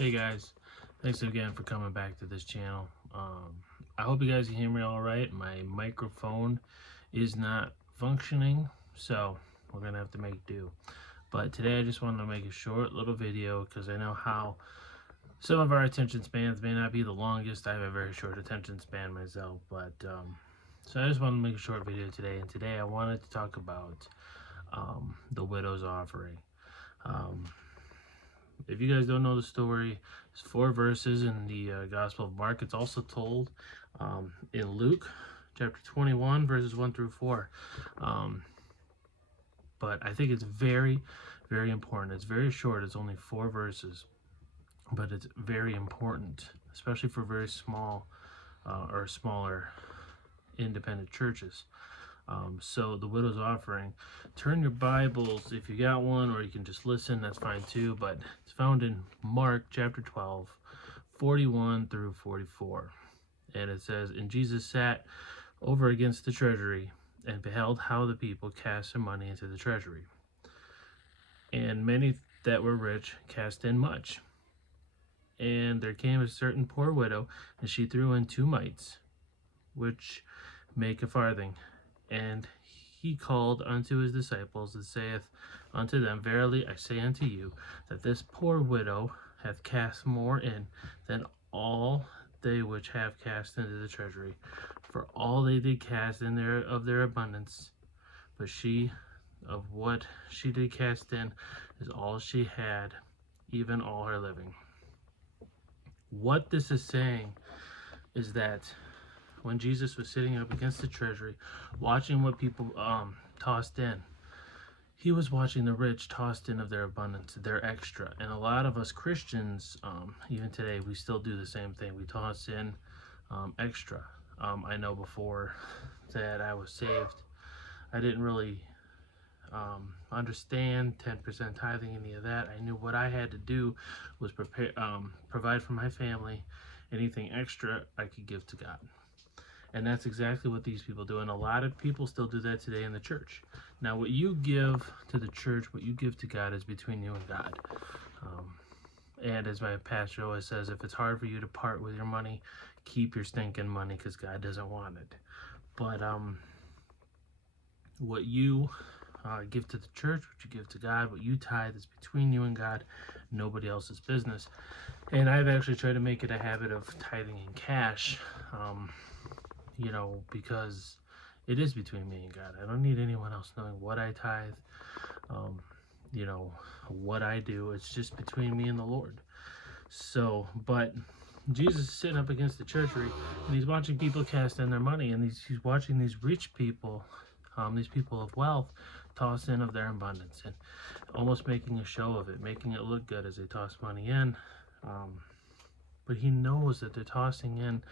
Hey guys, thanks again for coming back to this channel. I hope you guys can hear me all right. My microphone is not functioning, so we're gonna have to make do. But today I just wanted to make a short little video because I know how some of our attention spans may not be the longest. I have a very short attention span myself, but so I just wanted to make a short video today. And today I wanted to talk about the widow's offering. Um, If you guys don't know the story, it's 4 verses in the Gospel of Mark. It's also told in Luke chapter 21, verses 1 through 4. Um, but I think it's very, very important. It's very short. It's only 4 verses, but it's very important, especially for very small or smaller independent churches. So the widow's offering, turn your Bibles if you got one, or you can just listen, that's fine too, but it's found in Mark chapter 12, 41 through 44. And it says, and Jesus sat over against the treasury and beheld how the people cast their money into the treasury. And many that were rich cast in much. And there came a certain poor widow, and she threw in 2 mites, which make a farthing. And he called unto his disciples, and saith unto them, Verily I say unto you, that this poor widow hath cast more in than all they which have cast into the treasury. For all they did cast in their abundance, but she of what she did cast in is all she had, even all her living. What this is saying is that when Jesus was sitting up against the treasury, watching what people tossed in, he was watching the rich tossed in of their abundance, their extra. And a lot of us Christians, even today, we still do the same thing. We toss in extra. I know before that I was saved, I didn't really understand 10% tithing, any of that. I knew what I had to do was provide for my family. Anything extra I could give to God. And that's exactly what these people do. And a lot of people still do that today in the church. Now, what you give to the church, what you give to God is between you and God. And as my pastor always says, if it's hard for you to part with your money, keep your stinking money because God doesn't want it. But what you give to the church, what you give to God, what you tithe is between you and God, nobody else's business. And I've actually tried to make it a habit of tithing in cash. Because it is between me and God. I don't need anyone else knowing what I tithe, what I do. It's just between me and the Lord. So, but Jesus is sitting up against the treasury, and he's watching people cast in their money, and he's watching these rich people, these people of wealth, toss in of their abundance, and almost making a show of it, making it look good as they toss money in. But he knows that they're tossing in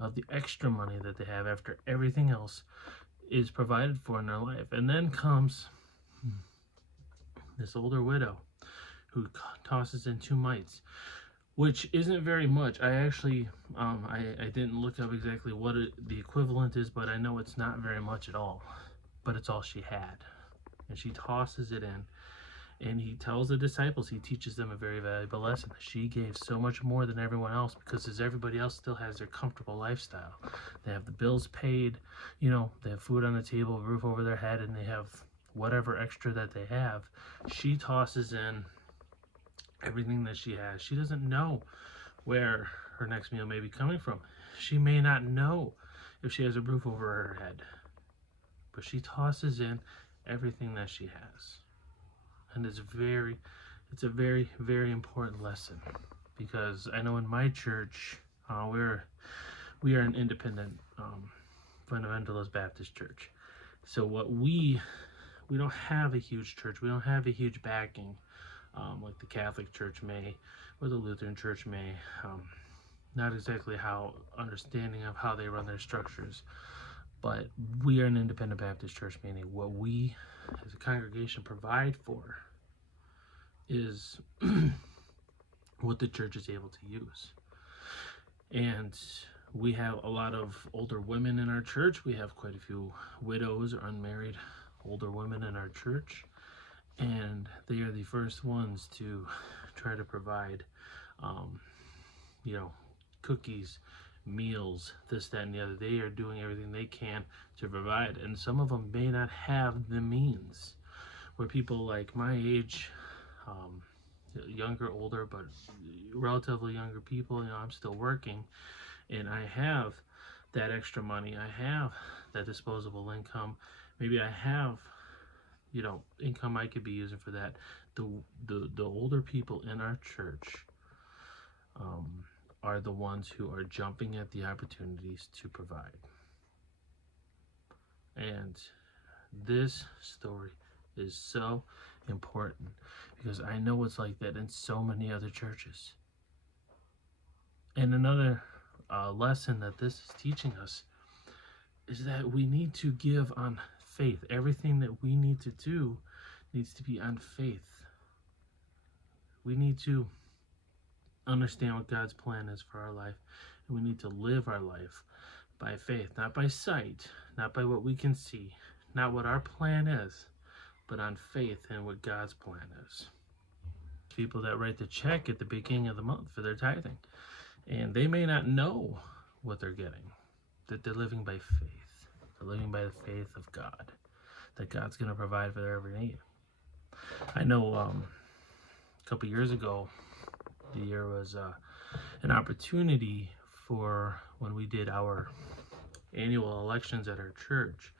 of the extra money that they have after everything else is provided for in their life. And then comes this older widow who tosses in 2 mites, which isn't very much. I actually, I didn't look up exactly what the equivalent is, but I know it's not very much at all. But it's all she had. And she tosses it in. And he tells the disciples, he teaches them a very valuable lesson. She gave so much more than everyone else because as everybody else still has their comfortable lifestyle. They have the bills paid, they have food on the table, a roof over their head, and they have whatever extra that they have. She tosses in everything that she has. She doesn't know where her next meal may be coming from. She may not know if she has a roof over her head. But she tosses in everything that she has. And it's a very, very important lesson, because I know in my church, we are an independent fundamentalist Baptist church. So we don't have a huge church. We don't have a huge backing like the Catholic Church may, or the Lutheran Church may. Not exactly how understanding of how they run their structures. But we are an independent Baptist church, meaning what we as a congregation provide for is what the church is able to use. And we have a lot of older women in our church. We have quite a few widows or unmarried older women in our church. And they are the first ones to try to provide um, you know, cookies, meals, this, that, and the other. They are doing everything they can to provide, and some of them may not have the means. Where people like my age, younger, older, but relatively younger people, I'm still working, and I have that extra money. I have that disposable income. Maybe I have, income I could be using for that. The older people in our church are the ones who are jumping at the opportunities to provide. And this story is so important because I know it's like that in so many other churches. And another lesson that this is teaching us is that we need to give on faith. Everything that we need to do needs to be on faith. We need to understand what God's plan is for our life, and we need to live our life by faith, not by sight, not by what we can see, not what our plan is, but on faith and what God's plan is. People that write the check at the beginning of the month for their tithing, and they may not know what they're getting, that they're living by faith. They're living by the faith of God, that God's going to provide for their every need. I know a couple years ago, the year was an opportunity for when we did our annual elections at our church.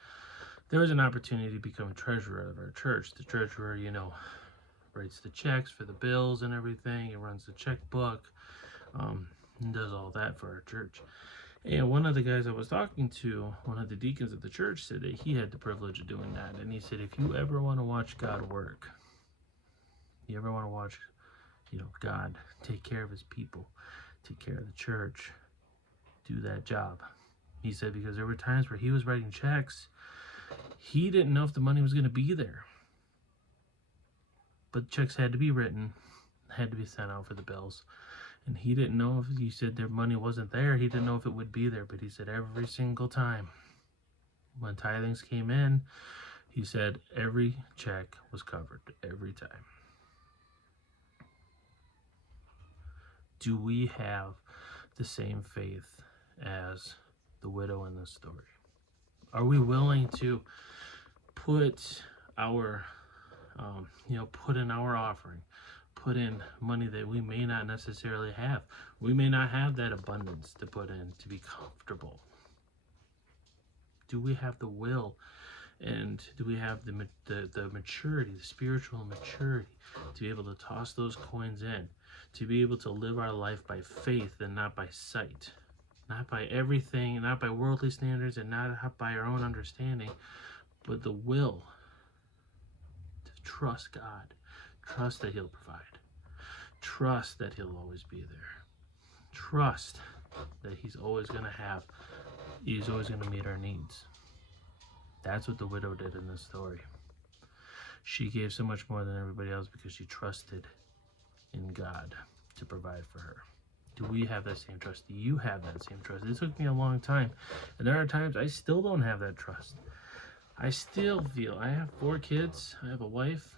There was an opportunity to become treasurer of our church. The treasurer, writes the checks for the bills and everything. He runs the checkbook, and does all that for our church. And one of the guys I was talking to, one of the deacons of the church, said that he had the privilege of doing that. And he said, if you ever want to watch God work, you ever want to watch, God take care of his people, take care of the church, do that job. He said, because there were times where he was writing checks, he didn't know if the money was going to be there. But checks had to be written, had to be sent out for the bills. And he didn't know if, he said their money wasn't there. He didn't know if it would be there. But he said every single time when tithings came in, he said every check was covered every time. Do we have the same faith as the widow in this story? Are we willing to put our, put in our offering, put in money that we may not necessarily have? We may not have that abundance to put in to be comfortable. Do we have the will, and do we have the maturity, the spiritual maturity to be able to toss those coins in, to be able to live our life by faith and not by sight, not by everything, not by worldly standards, and not by our own understanding, but the will to trust God, trust that he'll provide, trust that he'll always be there, trust that he's always going to meet our needs. That's what the widow did in this story. She gave so much more than everybody else because she trusted in God to provide for her. Do we have that same trust? Do you have that same trust? It took me a long time, and there are times I still don't have that trust. I still feel, I have 4 kids, I have a wife,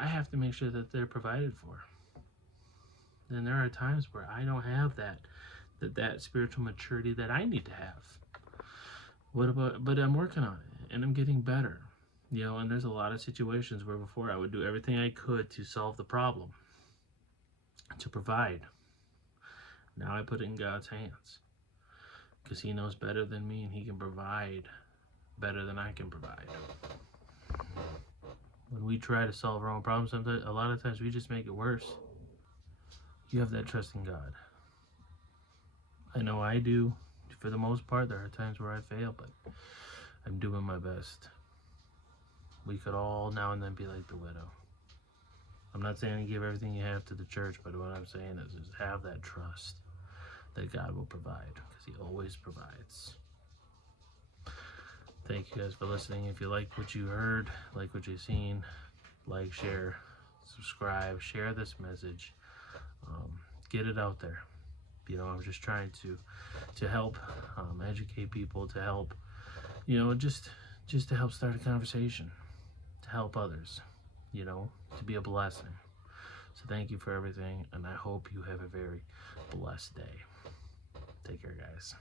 I have to make sure that they're provided for. And there are times where I don't have that spiritual maturity that I need to have. But I'm working on it, and I'm getting better. And there's a lot of situations where before I would do everything I could to solve the problem, to provide. Now I put it in God's hands because he knows better than me, and he can provide better than I can provide. When we try to solve our own problems, a lot of times we just make it worse. You have that trust in God. I know I do. For the most part, there are times where I fail, but I'm doing my best. We could all now and then be like the widow. I'm not saying give everything you have to the church, but what I'm saying is have that trust that God will provide, because he always provides. Thank you guys for listening. If you like what you heard, like what you've seen, like, share, subscribe, share this message. Get it out there. I'm just trying to help educate people, to help, just to help start a conversation, to help others, to be a blessing. So thank you for everything, and I hope you have a very blessed day. Take care, guys.